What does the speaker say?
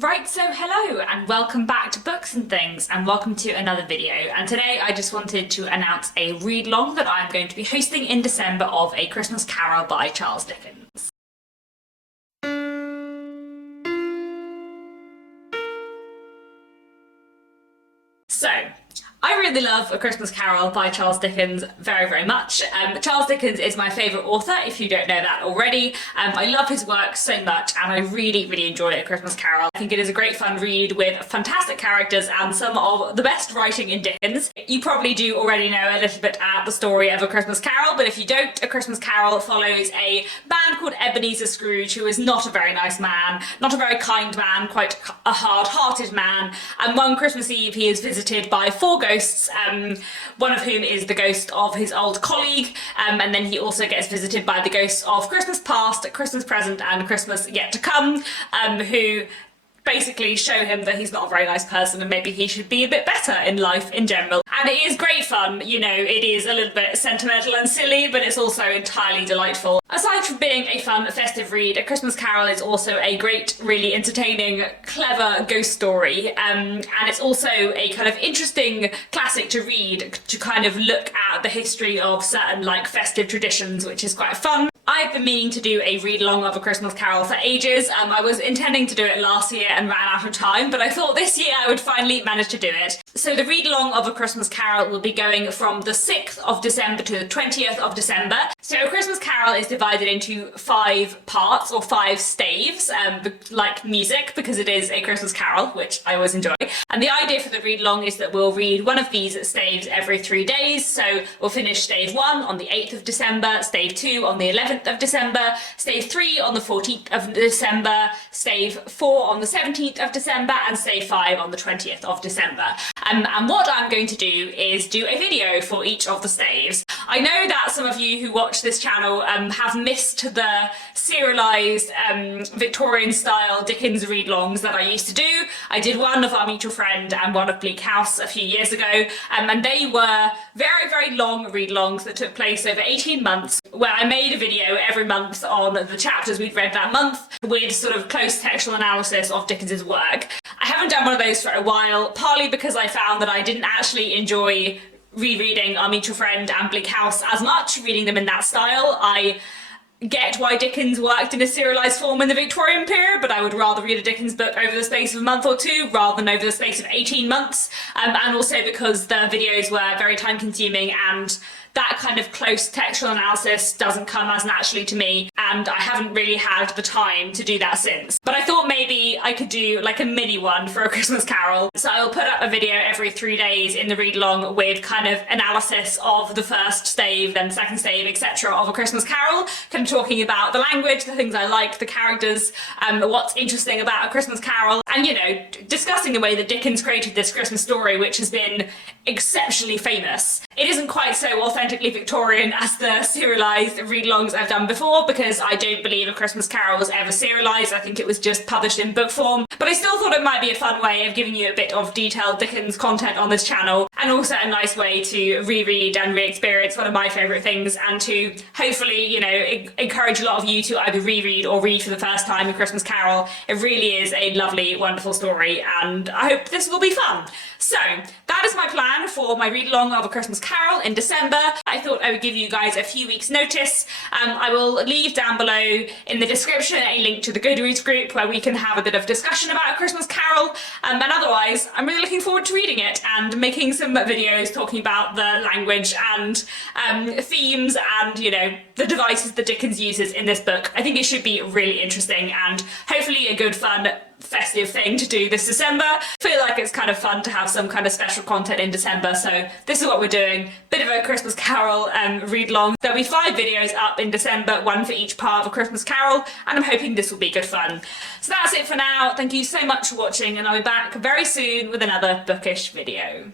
Right, so hello and welcome back to Books and Things and welcome to another video. And today I just wanted to announce a read-along that I'm going to be hosting in December of A Christmas Carol by Charles Dickens. So, I really love A Christmas Carol by Charles Dickens very, very much. Charles Dickens is my favourite author, if you don't know that already. I love his work so much and I really, really enjoy A Christmas Carol. I think it is a great fun read with fantastic characters and some of the best writing in Dickens. You probably do already know a little bit about the story of A Christmas Carol, but if you don't, A Christmas Carol follows a man called Ebenezer Scrooge, who is not a very nice man, not a very kind man, quite a hard-hearted man, and one Christmas Eve he is visited by four ghosts, one of whom is the ghost of his old colleague, and then he also gets visited by the ghosts of Christmas past, Christmas present and Christmas yet to come, who basically show him that he's not a very nice person and maybe he should be a bit better in life in general. And it is great fun, you know, it is a little bit sentimental and silly, but it's also entirely delightful. Aside from being a fun, festive read, A Christmas Carol is also a great, really entertaining, clever ghost story, and it's also a kind of interesting classic to read to kind of look at the history of certain like festive traditions, which is quite fun. I've been meaning to do a read-along of A Christmas Carol for ages. I was intending to do it last year and ran out of time, but I thought this year I would finally manage to do it. So the read-along of A Christmas Carol will be going from the 6th of December to the 20th of December. So A Christmas Carol is divided into 5 parts, or 5 staves, like music, because it is A Christmas Carol, which I always enjoy. And the idea for the read-along is that we'll read one of these staves every 3 days. So we'll finish stave 1 on the 8th of December, stave 2 on the 11th of December, stave 3 on the 14th of December, stave 4 on the 17th of December, and stave 5 on the 20th of December. And what I'm going to do is do a video for each of the staves. I know that some of you who watch this channel have missed the serialised Victorian style Dickens read-alongs that I used to do. I did one of Our Mutual Friend and one of Bleak House a few years ago, and they were very, very long read-alongs that took place over 18 months, where I made a video every month on the chapters we'd read that month with sort of close textual analysis of Dickens's work. I haven't done one of those for a while, partly because I found that I didn't actually enjoy rereading Our Mutual Friend and Bleak House as much, reading them in that style. I get why Dickens worked in a serialised form in the Victorian period, but I would rather read a Dickens book over the space of a month or two rather than over the space of 18 months, and also because the videos were very time consuming and that kind of close textual analysis doesn't come as naturally to me, and I haven't really had the time to do that since. But I thought maybe I could do like a mini one for A Christmas Carol. So I will put up a video every 3 days in the read-along with kind of analysis of the first stave, then second stave, etc. of A Christmas Carol, kind of talking about the language, the things I like, the characters, what's interesting about A Christmas Carol, and, you know, discussing the way that Dickens created this Christmas story, which has been exceptionally famous. It isn't quite so authentically Victorian as the serialised read-alongs I've done before, because I don't believe A Christmas Carol was ever serialised. I think it was just published in book form. But I still thought it might be a fun way of giving you a bit of detailed Dickens content on this channel, and also a nice way to reread and re-experience one of my favourite things, and to hopefully, you know, encourage a lot of you to either reread or read for the first time A Christmas Carol. It really is a lovely, wonderful story, and I hope this will be fun. So that is my plan for my read-along of A Christmas Carol in December. I thought I would give you guys a few weeks notice. I will leave down below in the description a link to the Goodreads group where we can have a bit of discussion about A Christmas Carol, and otherwise I'm really looking forward to reading it and making some videos talking about the language and themes and, you know, the devices that Dickens uses in this book. I think it should be really interesting and hopefully a good fun festive thing to do this December. I feel like it's kind of fun to have some kind of special content in December, so this is what we're doing. Bit of A Christmas Carol read-along. There'll be 5 videos up in December, 1 for each part of A Christmas Carol, and I'm hoping this will be good fun. So that's it for now. Thank you so much for watching, and I'll be back very soon with another bookish video.